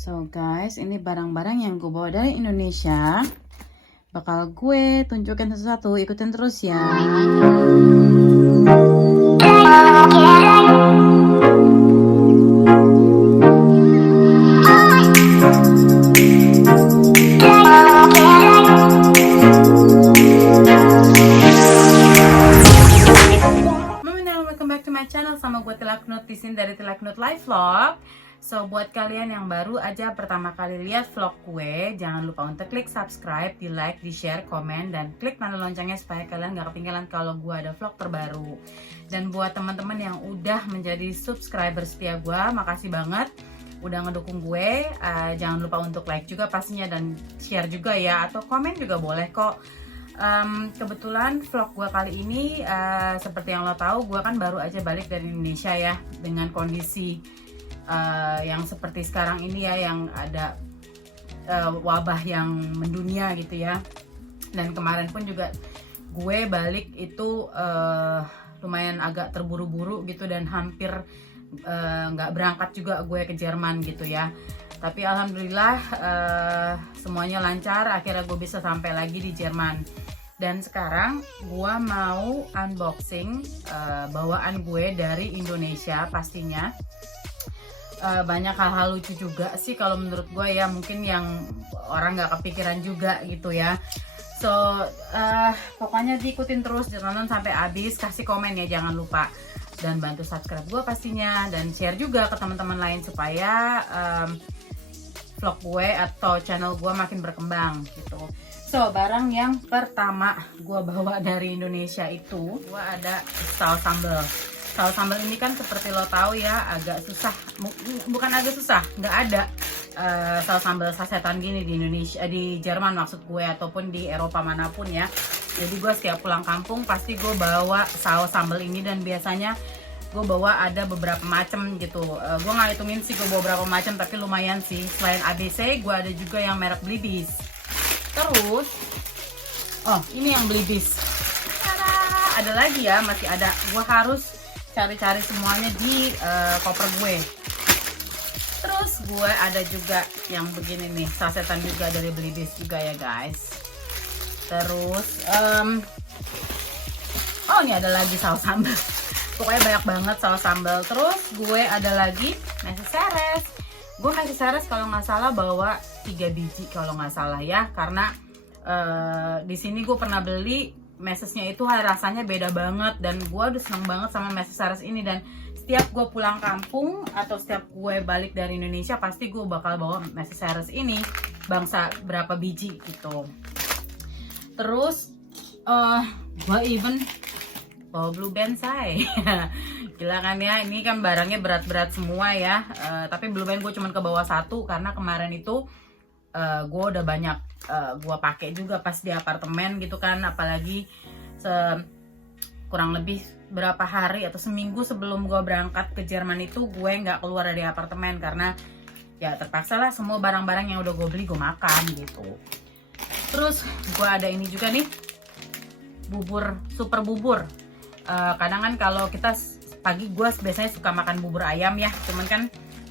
So guys, ini barang-barang yang gue bawa dari Indonesia. Bakal gue tunjukin sesuatu, ikutin terus ya. Welcome back to my channel, sama gue Tilak Nut di sini dari Tilak Nut Live Vlog. So buat kalian yang baru aja pertama kali lihat vlog gue, jangan lupa untuk klik subscribe, di like, di share, komen, dan klik tanda loncengnya supaya kalian gak ketinggalan kalau gue ada vlog terbaru. Dan buat teman-teman yang udah menjadi subscriber setia gue, makasih banget udah ngedukung gue. Jangan lupa untuk like juga pastinya, dan share juga ya, atau komen juga boleh kok. Kebetulan vlog gue kali ini seperti yang lo tahu, gue kan baru aja balik dari Indonesia ya, dengan kondisi yang seperti sekarang ini ya, yang ada wabah yang mendunia gitu ya. Dan kemarin pun juga gue balik itu lumayan agak terburu-buru gitu, dan hampir nggak berangkat juga gue ke Jerman gitu ya. Tapi alhamdulillah semuanya lancar, akhirnya gue bisa sampai lagi di Jerman. Dan sekarang gue mau unboxing bawaan gue dari Indonesia pastinya. Banyak hal-hal lucu juga sih kalau menurut gue ya, mungkin yang orang nggak kepikiran juga gitu ya. So pokoknya diikutin terus, ditonton sampai habis, kasih komen ya jangan lupa, dan bantu subscribe gue pastinya, dan share juga ke teman-teman lain supaya vlog gue atau channel gue makin berkembang gitu. So barang yang pertama gue bawa dari Indonesia itu, gue ada saus sambal. Saus sambal ini kan seperti lo tahu ya, agak susah, bukan agak susah, nggak ada saus sambal sasetan gini di Indonesia, di Jerman maksud gue, ataupun di Eropa manapun ya. Jadi gue setiap pulang kampung pasti gue bawa saus sambal ini, dan biasanya gue bawa ada beberapa macam gitu. Gue nggak hitungin sih gue bawa berapa macam, tapi lumayan sih. Selain ABC, gue ada juga yang merek Blibis. Terus, oh ini yang Blibis. Ada lagi ya, masih ada. Gue harus cari-cari semuanya di koper gue. Terus gue ada juga yang begini nih, sasetan juga dari Blibis juga ya guys. Terus oh ini ada lagi saus sambal. Pokoknya banyak banget saus sambal. Terus gue ada lagi nasi seres. Gue nasi seres kalau nggak salah bawa 3 biji kalau nggak salah ya, karena di sini gue pernah beli, mesesnya itu rasanya beda banget, dan gue udah seneng banget sama meses seres ini. Dan setiap gue pulang kampung atau setiap gue balik dari Indonesia pasti gue bakal bawa meses seres ini, bangsa berapa biji gitu. Terus gue even bawa Blue Band say. Gila kan ya, ini kan barangnya berat-berat semua ya. Tapi Blue Band gue cuman ke bawah 1 karena kemarin itu gue udah banyak gue pakai juga pas di apartemen gitu kan. Apalagi kurang lebih berapa hari atau seminggu sebelum gue berangkat ke Jerman itu gue nggak keluar dari apartemen, karena ya terpaksa lah, semua barang-barang yang udah gue beli gue makan gitu. Terus gue ada ini juga nih, bubur, super bubur. Kadang kan kalau kita pagi, gue biasanya suka makan bubur ayam ya, cuman kan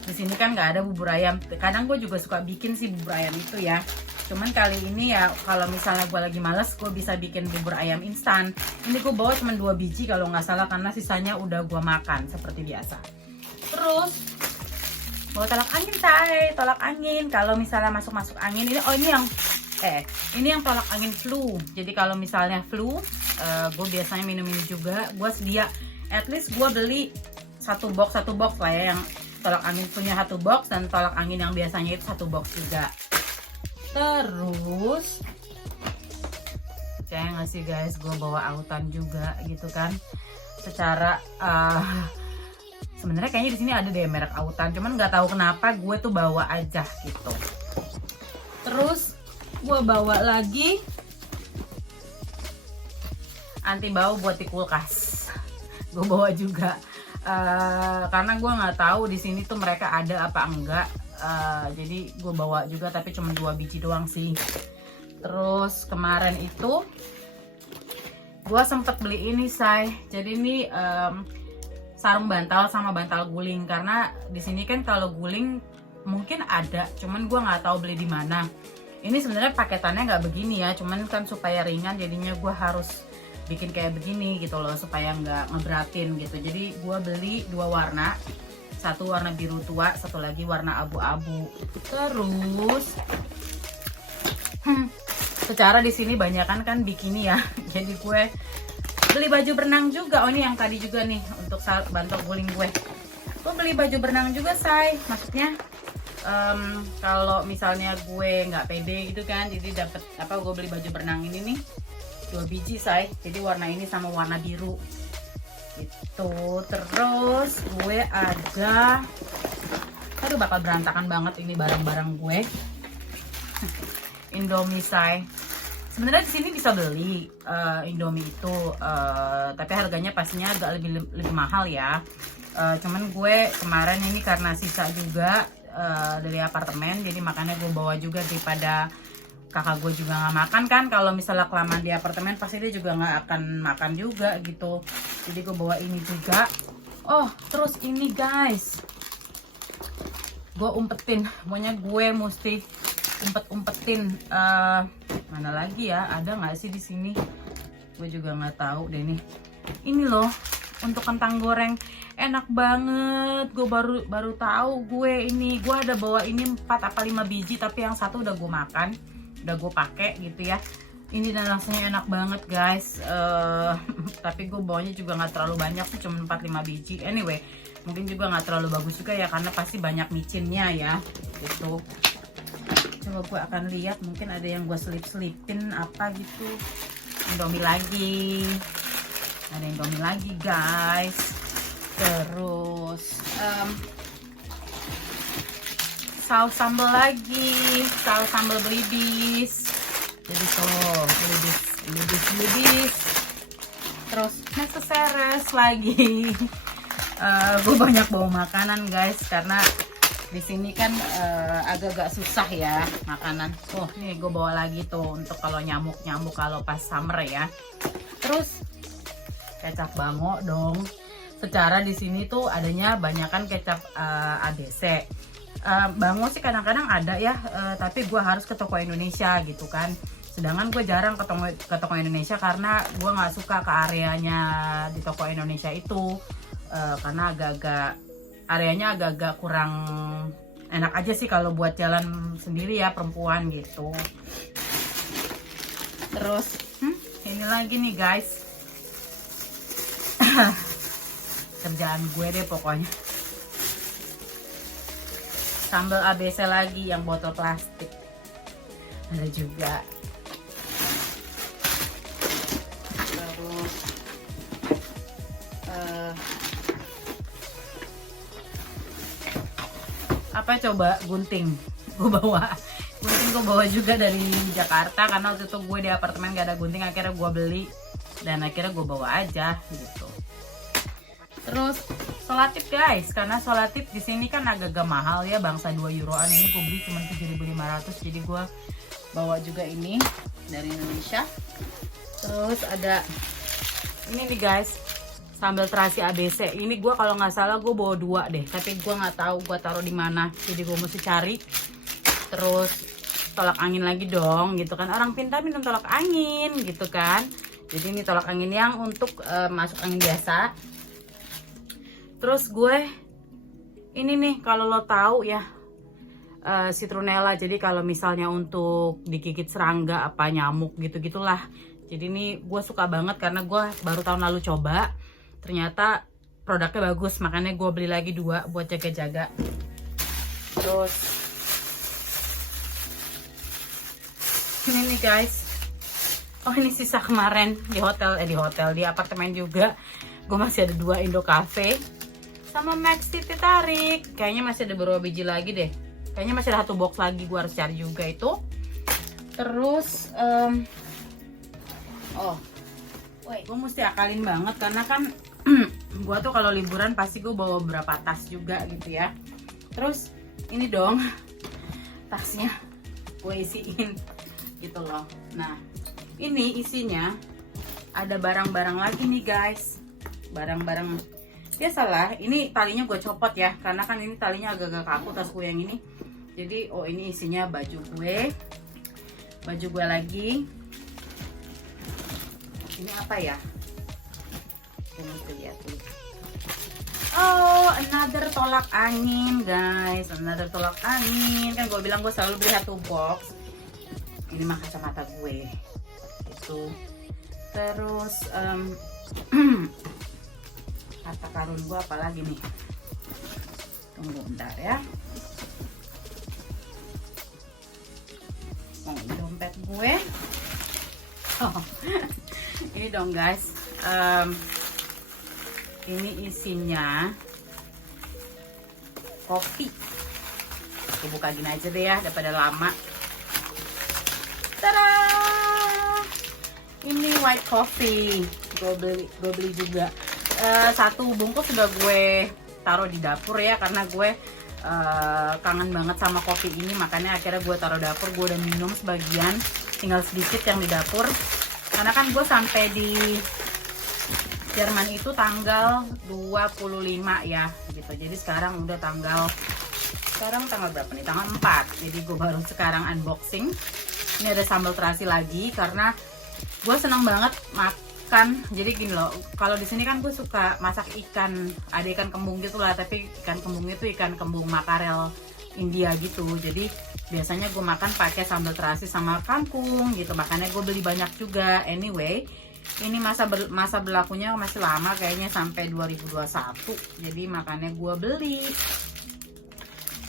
di sini kan nggak ada bubur ayam. Kadang gue juga suka bikin sih bubur ayam itu ya, cuman kali ini ya kalau misalnya gue lagi males, gue bisa bikin bubur ayam instan. Ini gue bawa cuma 2 biji kalau nggak salah, karena sisanya udah gue makan seperti biasa. Terus bawa tolak angin say, tolak angin kalau misalnya masuk angin ini. Oh ini yang tolak angin flu. Jadi kalau misalnya flu, gue biasanya minum ini juga. Gue sedia, at least gue beli satu box lah ya, yang tolak angin punya 1 box, dan tolak angin yang biasanya itu 1 box juga. Terus kayak nggak sih guys, gue bawa autan juga gitu kan. Secara sebenarnya kayaknya di sini ada deh merek autan, cuman nggak tahu kenapa gue tuh bawa aja gitu. Terus gue bawa lagi anti bau buat di kulkas. Gue bawa juga karena gue nggak tahu di sini tuh mereka ada apa enggak. Jadi gue bawa juga, tapi cuma 2 biji doang sih. Terus kemarin itu gue sempet beli ini say. Jadi ini sarung bantal sama bantal guling, karena di sini kan kalau guling mungkin ada, cuman gue nggak tahu beli di mana. Ini sebenarnya paketannya nggak begini ya, cuman kan supaya ringan jadinya gue harus bikin kayak begini gitu loh, supaya nggak ngeberatin gitu. Jadi gue beli 2 warna, satu warna biru tua, satu lagi warna abu-abu. Terus secara di sini banyakan kan bikini ya, jadi gue beli baju berenang juga. Oh ini yang tadi juga nih untuk bantu guling gue beli baju berenang juga say. Maksudnya kalau misalnya gue nggak pede gitu kan, jadi dapat apa, gue beli baju berenang ini nih 2 biji say, jadi warna ini sama warna biru itu. Terus gue ada, aduh bakal berantakan banget ini barang-barang gue. Indomie say. Sebenarnya di sini bisa beli Indomie itu, tapi harganya pastinya agak lebih mahal ya. Cuman gue kemarin ini karena sisa juga dari apartemen, jadi makanya gue bawa juga daripada kakak gue juga nggak makan kan. Kalau misalnya kelamaan di apartemen pasti dia juga nggak akan makan juga gitu. Jadi gue bawa ini juga. Oh terus ini guys, gue umpetin, pokoknya gue mesti umpetin mana lagi ya, ada nggak sih di sini? Gue juga nggak tahu deh nih. Ini loh untuk kentang goreng, enak banget. Gue baru tahu gue ini. Gue ada bawa ini 4 apa 5 biji, tapi yang satu udah gue makan, udah gue pakai gitu ya. Ini dan rasanya enak banget guys. Tapi gue bawanya juga nggak terlalu banyak sih, cuma 4-5 biji. Anyway, mungkin juga nggak terlalu bagus juga ya, karena pasti banyak micinnya ya gitu. Coba gue akan lihat, mungkin ada yang gue selipin apa gitu. Indomie lagi, ada Indomie lagi guys. Terus saus sambal lagi, saus sambal belibis. Jadi tuh belibis. Terus necessaires lagi. Gue banyak bawa makanan guys, karena di sini kan agak-agak susah ya makanan. Oh nih gue bawa lagi tuh untuk kalau nyamuk kalau pas summer ya. Terus kecap bango dong. Secara di sini tuh adanya banyakan kecap ABC. Bango sih kadang-kadang ada ya, tapi gue harus ke toko Indonesia gitu kan. Sedangkan gue jarang ke toko Indonesia karena gue nggak suka ke areanya di toko Indonesia itu, karena areanya agak-agak kurang enak aja sih kalau buat jalan sendiri ya, perempuan gitu. Terus ini lagi nih guys. Kerjaan gue deh pokoknya. Sambal ABC lagi yang botol plastik. Ada juga. Terus apa coba, gunting gue bawa juga dari Jakarta, karena waktu itu gue di apartemen gak ada gunting, akhirnya gue beli dan akhirnya gue bawa aja gitu. Terus solatif guys, karena solatif di sini kan agak-agak mahal ya, bangsa 2 euroan. Ini gue beli cuma 7.500, jadi gue bawa juga ini dari Indonesia. Terus ada ini nih guys, sambal terasi ABC. Ini gue kalau nggak salah gue bawa 2 deh, tapi gue nggak tahu gue taruh di mana, jadi gue mesti cari. Terus tolak angin lagi dong gitu kan, orang pintar minum tolak angin gitu kan. Jadi ini tolak angin yang untuk masuk angin biasa. Terus gue ini nih, kalau lo tahu ya, citronella. Jadi kalau misalnya untuk digigit serangga apa nyamuk gitu-gitulah. Jadi ini gue suka banget karena gue baru tahun lalu coba. Ternyata produknya bagus, makanya gue beli lagi 2 buat jaga-jaga. Terus ini nih guys, oh ini sisa kemarin di apartemen juga. Gue masih ada 2 Indo Cafe sama Maxi Teh Tarik. Kayaknya masih ada beberapa biji lagi deh. Kayaknya masih ada 1 box lagi, gue harus cari juga itu. Terus gue mesti akalin banget karena kan gue tuh kalau liburan pasti gue bawa beberapa tas juga gitu ya. Terus ini dong tasnya gue isiin gitu loh. Nah ini isinya ada barang-barang lagi nih guys, barang-barang biasalah. Ini talinya gue copot ya, karena kan ini talinya agak-agak kaku tasku yang ini. Jadi ini isinya baju gue lagi. Ini apa ya? Kita mesti lihat dulu. Oh, another tolak angin guys, another tolak angin. Kan gue bilang gue selalu beli satu box. Ini mah kacamata gue itu. Terus harta karun gue apalagi nih, tunggu bentar ya. Ini dompet gue. Ini dong guys, ini isinya kopi. Aku buka gini aja deh ya daripada lama. Tada! Ini white coffee, gue beli juga. Satu bungkus sudah gue taruh di dapur ya, karena gue kangen banget sama kopi ini, makanya akhirnya gue taruh dapur. Gue udah minum sebagian, tinggal sedikit yang di dapur. Karena kan gue sampai di Jerman itu tanggal 25 ya, gitu. Jadi sekarang udah tanggal berapa nih? Tanggal 4. Jadi gue baru sekarang unboxing. Ini ada sambal terasi lagi karena gue senang banget makan. Jadi gini loh, kalau di sini kan gue suka masak ikan, ada ikan kembung gitu lah, tapi ikan kembungnya itu ikan kembung makarel India gitu. Jadi biasanya gue makan pakai sambal terasi sama kangkung gitu, makanya gue beli banyak juga. Anyway, ini masa berlakunya masih lama kayaknya, sampai 2021. Jadi makanya gue beli.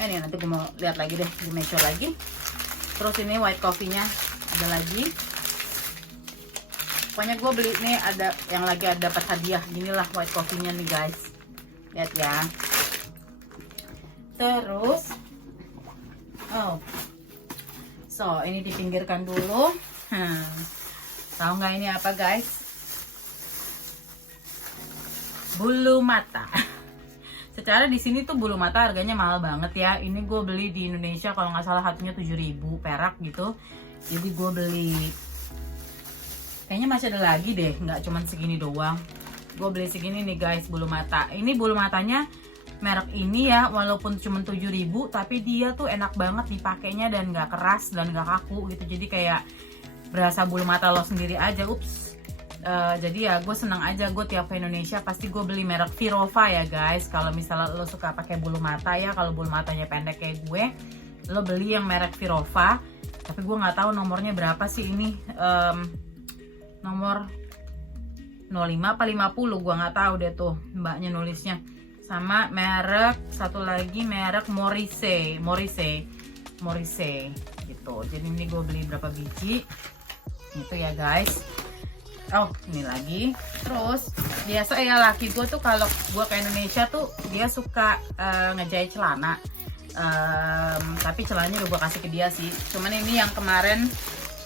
Ini nanti gue mau lihat lagi deh, di measure lagi. Terus ini white coffee-nya ada lagi. Pokoknya gue beli nih, ada yang lagi ada dapat hadiah. Inilah white coffee-nya nih guys. Lihat ya. Terus so ini dipinggirkan dulu. Tahu nggak ini apa guys? Bulu mata. Secara di sini tuh bulu mata harganya mahal banget ya. Ini gue beli di Indonesia kalau nggak salah satunya 7.000 perak gitu. Jadi gue beli, kayaknya masih ada lagi deh, nggak cuman segini doang. Gue beli segini nih guys, bulu mata. Ini bulu matanya merek ini ya, walaupun cuma 7.000, tapi dia tuh enak banget dipakainya dan nggak keras dan nggak kaku gitu. Jadi kayak berasa bulu mata lo sendiri aja. Jadi ya gue seneng aja, gue tiap ke Indonesia pasti gue beli merek Virova ya guys. Kalau misalnya lo suka pakai bulu mata ya, kalau bulu matanya pendek kayak gue, lo beli yang merek Virova. Tapi gue nggak tahu nomornya berapa sih ini, nomor 05 apa 50, gue nggak tahu deh tuh mbaknya nulisnya. Sama merek satu lagi, merek Morrissey gitu. Jadi ini gue beli berapa biji itu ya guys. Ini lagi. Terus biasa ya laki gue tuh kalau gue ke Indonesia tuh dia suka ngejahit celana. Tapi celananya udah gue kasih ke dia sih. Cuman ini yang kemarin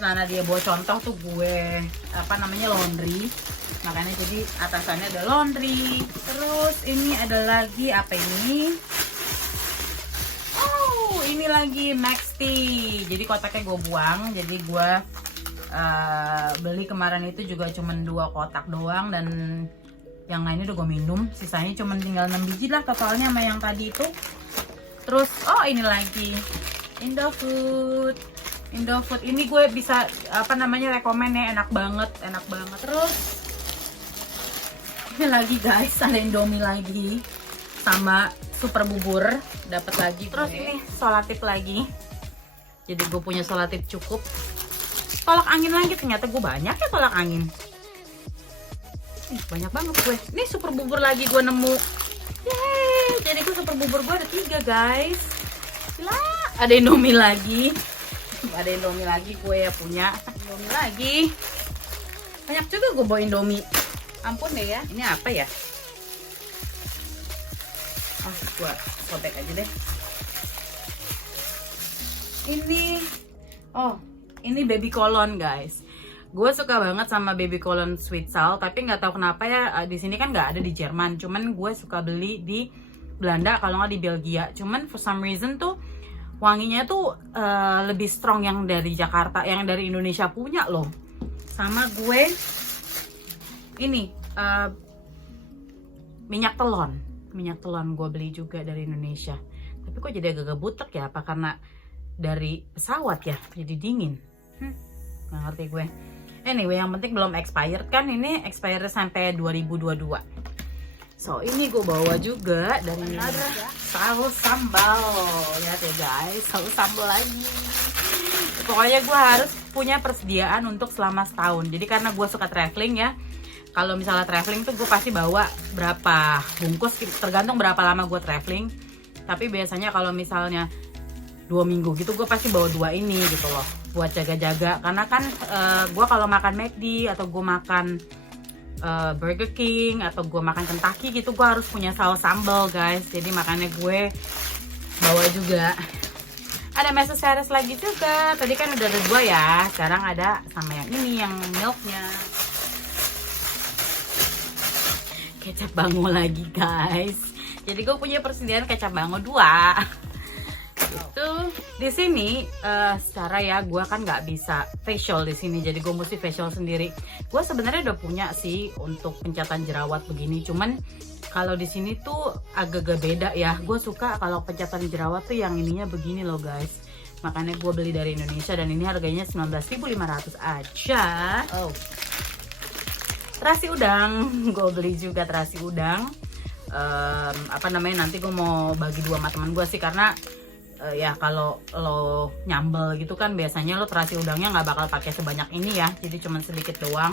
celana dia bawa contoh tuh gue laundry. Makanya jadi atasannya ada laundry. Terus ini ada lagi apa ini? Ini lagi Max Tea. Jadi kotaknya gue buang. Jadi gue beli kemarin itu juga cuman 2 kotak doang, dan yang lainnya udah gue minum. Sisanya cuman tinggal 6 biji lah totalnya sama yang tadi itu. Terus ini lagi Indofood ini gue bisa rekomen ya, enak banget. Terus ini lagi guys, ada Indomie lagi sama super bubur dapat lagi. Terus ini solatip lagi, jadi gue punya solatip cukup. Tolak angin lagi, ternyata gue banyak ya tolak angin. Banyak banget gue. Ini super bubur lagi gue nemu. Yeay, jadi gue super bubur gue ada 3 guys. Gila, ada Indomie lagi. Gue ya punya Indomie lagi. Banyak juga gue bawa Indomie. Ampun deh ya. Ini apa ya? Gue sobek aja deh. Ini baby cologne guys. Gue suka banget sama baby cologne sweet salt, tapi nggak tahu kenapa ya di sini kan nggak ada di Jerman. Cuman gue suka beli di Belanda, kalau nggak di Belgia. Cuman for some reason tuh wanginya tuh lebih strong yang dari Jakarta, yang dari Indonesia punya loh. Sama gue ini minyak telon gue beli juga dari Indonesia. Tapi kok jadi agak butek ya, apa karena dari pesawat ya jadi dingin? Nggak ngerti gue. Anyway, yang penting belum expired kan, ini expired sampai 2022. So ini gue bawa juga dari saus sambal. Lihat ya guys, saus sambal lagi. Pokoknya gue harus punya persediaan untuk selama setahun. Jadi karena gue suka traveling ya, kalau misalnya traveling tuh gue pasti bawa berapa bungkus, tergantung berapa lama gue traveling. Tapi biasanya kalau misalnya 2 minggu gitu gue pasti bawa 2 ini gitu loh, buat jaga-jaga. Karena kan gue kalau makan McD atau gue makan Burger King atau gue makan Kentucky gitu, gue harus punya saus sambal guys. Jadi makanya gue bawa juga. Ada mesoseres lagi juga. Tadi kan udah ada 2 ya, sekarang ada sama yang ini, yang milknya. Kecap bango lagi guys. Jadi gue punya persediaan kecap bango 2. Itu di sini secara ya gue kan nggak bisa facial di sini, jadi gue mesti facial sendiri. Gue sebenarnya udah punya sih untuk pencatan jerawat begini, cuman kalau di sini tuh agak-agak beda ya. Gue suka kalau pencatan jerawat tuh yang ininya begini loh guys. Makanya gue beli dari Indonesia dan ini harganya 19.500 aja. Oh, terasi udang, gue beli juga terasi udang. Apa namanya, nanti gue mau bagi 2 sama teman gue sih, karena ya kalau lo nyambel gitu kan biasanya lo terasi udangnya nggak bakal pakai sebanyak ini ya, jadi cuman sedikit doang.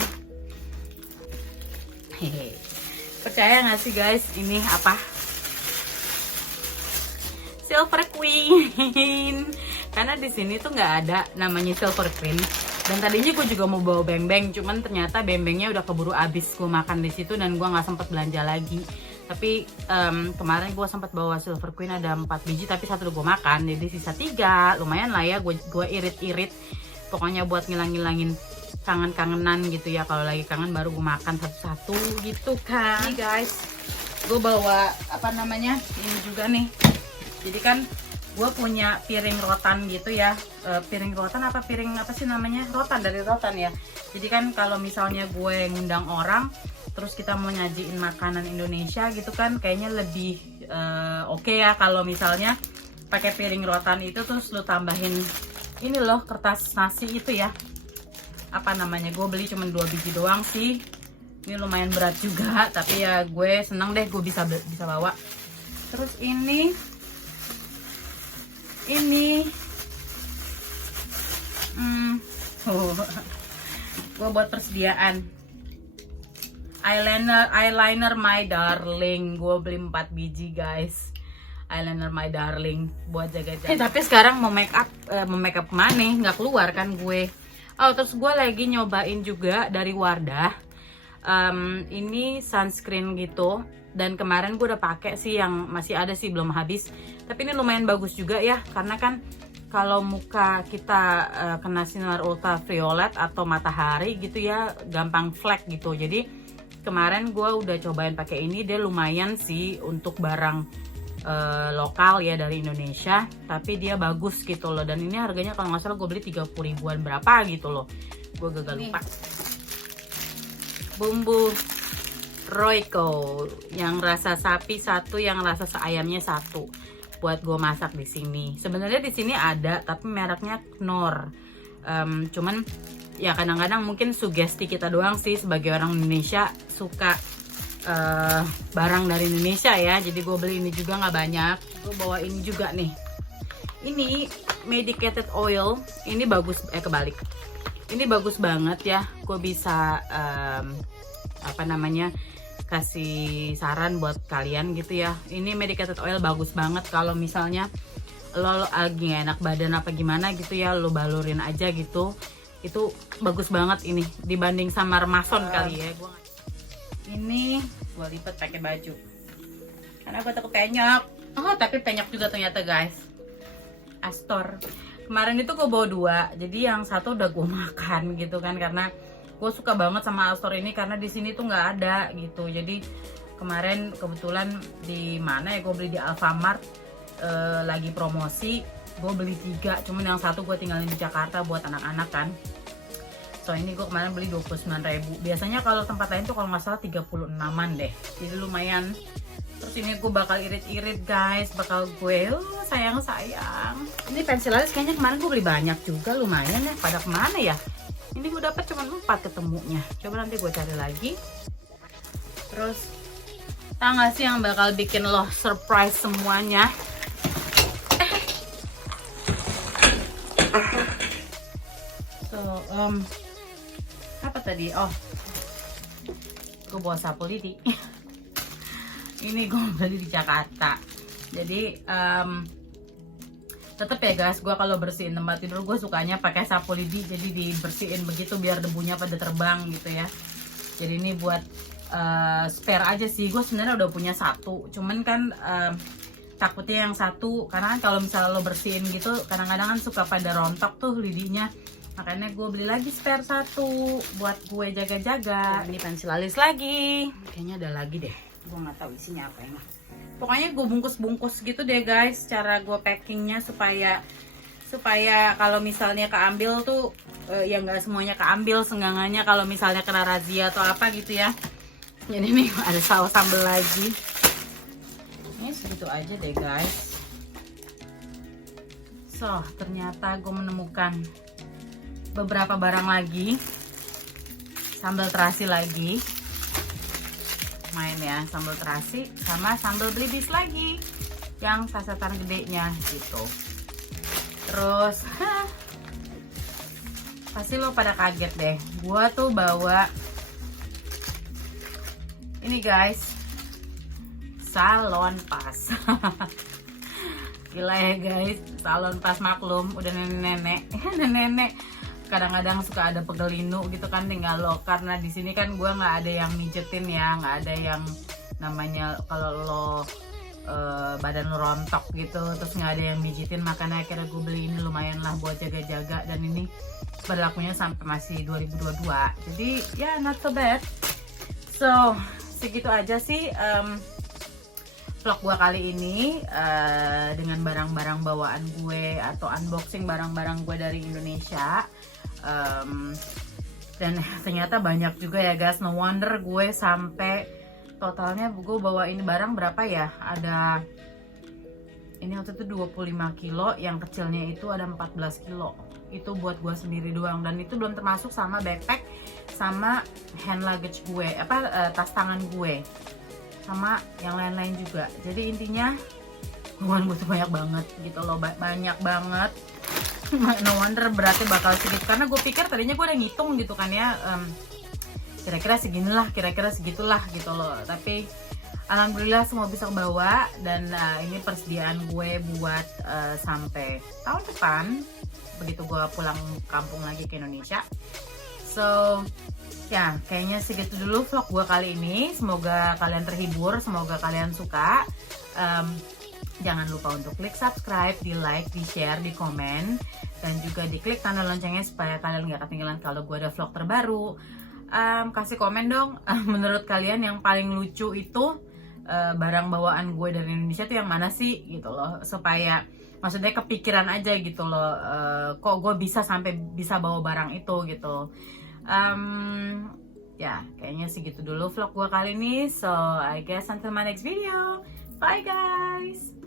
Hehe, percaya nggak sih guys, ini apa, silver queen. Karena di sini tuh nggak ada namanya silver queen. Dan tadinya gue juga mau bawa beng-beng, cuman ternyata beng-bengnya udah keburu habis gue makan di situ dan gue nggak sempet belanja lagi. Tapi kemarin gue sempat bawa silver queen ada 4 biji, tapi 1 gue makan, jadi sisa 3. Lumayan lah ya, gue irit-irit. Pokoknya buat ngilang-ngilangin kangen-kangenan gitu ya. Kalau lagi kangen baru gue makan satu-satu gitu kan. Nih guys, gue bawa apa namanya ini juga nih. Jadi kan gue punya piring rotan gitu ya. Piring rotan apa piring apa sih namanya, rotan, dari rotan ya. Jadi kan kalau misalnya gue ngundang orang terus kita mau nyajiin makanan Indonesia gitu kan, kayaknya lebih oke ya kalau misalnya pakai piring rotan itu, terus lu tambahin ini loh kertas nasi itu ya, apa namanya, gue beli cuma 2 biji doang sih. Ini lumayan berat juga, tapi ya gue seneng deh gue bisa bawa. Terus ini gue buat persediaan eyeliner my darling. Gue beli 4 biji guys, eyeliner my darling buat jaga-jaga. Tapi sekarang mau make up kemana, nggak keluar kan gue. Oh, terus gue lagi nyobain juga dari Wardah, ini sunscreen gitu. Dan kemarin gue udah pakai sih, yang masih ada sih, belum habis. Tapi ini lumayan bagus juga ya, karena kan kalau muka kita kena sinar ultraviolet atau matahari gitu ya, gampang flek gitu. Jadi kemarin gue udah cobain pakai ini, dia lumayan sih untuk barang lokal ya dari Indonesia, tapi dia bagus gitu loh. Dan ini harganya kalau nggak salah gue beli 30 ribuan berapa gitu loh, gue gagal lupa. Bumbu Royco yang rasa sapi 1, yang rasa ayamnya 1 buat gue masak di sini. Sebenarnya di sini ada tapi mereknya Knorr. Cuman ya kadang-kadang mungkin sugesti kita doang sih sebagai orang Indonesia suka barang dari Indonesia ya. Jadi gue beli ini juga nggak banyak. Gue bawa ini juga nih. Ini medicated oil. Ini bagus, kebalik. Ini bagus banget ya. Gue bisa apa namanya, kasih saran buat kalian gitu ya. Ini medicated oil bagus banget kalau misalnya lo lagi gak enak badan apa gimana gitu ya, lo balurin aja gitu. Itu bagus banget ini dibanding sama Remason kali ya. Ini gue lipat pakai baju karena gue takut penyok. Oh, tapi penyok juga ternyata guys. Astor. Kemarin itu gue bawa 2, jadi yang 1 udah gue makan gitu kan, karena gue suka banget sama Astor ini karena di sini tuh nggak ada gitu. Jadi kemarin kebetulan di mana ya, gue beli di Alfamart, lagi promosi, gue beli 3, cuman yang 1 gue tinggalin di Jakarta buat anak-anak kan. So ini gue kemarin beli 29.000. Biasanya kalau tempat lain tuh kalau nggak salah 36-an deh, jadi lumayan Terus ini gue bakal irit-irit guys, bakal gue sayang-sayang. Ini pensil alis kayaknya kemarin gue beli banyak juga, lumayan ya. Pada kemana ya? Ini gue dapet cuma 4 ketemunya. Coba nanti gue cari lagi. Terus tau gak sih yang bakal bikin lo surprise semuanya? So, apa tadi? Oh, gue bawa sapu lidi. Ini gue beli di Jakarta. Jadi tetep ya guys, gue kalau bersihin tempat tidur gue sukanya pakai sapu lidi. Jadi dibersihin begitu biar debunya pada terbang gitu ya. Jadi ini buat spare aja sih. Gue sebenarnya udah punya satu, cuman kan takutnya yang satu, karena kan kalau misalnya lo bersihin gitu kadang-kadang kan suka pada rontok tuh lidinya. Makanya gue beli lagi spare satu buat gue jaga-jaga. Ini pensil alis lagi. Kayaknya ada lagi deh. Gue nggak tahu isinya apa ini. Pokoknya gue bungkus-bungkus gitu deh guys. Cara gue packingnya supaya kalau misalnya keambil tuh ya nggak semuanya keambil, senggangannya kalau misalnya kena razia atau apa gitu ya. Jadi nih ada saus sambal lagi. Ini segitu aja deh guys. So ternyata gue menemukan beberapa barang lagi. Sambal terasi lagi, main ya, sambal terasi sama sambal belibis lagi yang sasetan gedenya gitu. Terus pasti lo pada kaget deh, gua tuh bawa ini guys, salon pas. Gila ya guys, salon pas, maklum udah nenek-nenek kadang-kadang suka ada pegel linu gitu kan, tinggal lo, karena di sini kan gue nggak ada yang mijetin ya, nggak ada yang namanya kalau lo badan lo rontok gitu terus nggak ada yang mijitin. Makanya akhirnya gue beli ini, lumayan lah buat jaga-jaga, dan ini berlakunya sampai masih 2022, jadi ya not so bad. So segitu aja sih vlog gue kali ini dengan barang-barang bawaan gue atau unboxing barang-barang gue dari Indonesia. Dan ternyata banyak juga ya guys, no wonder gue sampai totalnya gue bawa ini barang berapa ya, ada ini waktu itu 25 kilo, yang kecilnya itu ada 14 kilo, itu buat gue sendiri doang, dan itu belum termasuk sama backpack sama hand luggage gue, tas tangan gue sama yang lain-lain juga. Jadi intinya gue butuh banyak banget gitu loh, banyak banget. No wonder beratnya bakal segitu, karena gue pikir tadinya gue udah ngitung gitu kan ya, kira-kira segitulah gitu loh, tapi alhamdulillah semua bisa kebawa. Dan ini persediaan gue buat sampai tahun depan begitu gue pulang kampung lagi ke Indonesia. So ya kayaknya segitu dulu vlog gue kali ini, semoga kalian terhibur, semoga kalian suka. Jangan lupa untuk klik subscribe, di like, di share, di komen, dan juga diklik tanda loncengnya supaya kalian gak ketinggalan kalau gue ada vlog terbaru. Kasih komen dong, menurut kalian yang paling lucu itu barang bawaan gue dari Indonesia tuh yang mana sih gitu loh, supaya maksudnya kepikiran aja gitu loh, kok gue bisa sampai bisa bawa barang itu gitu. Ya kayaknya segitu dulu vlog gue kali ini. So I guess until my next video, bye guys.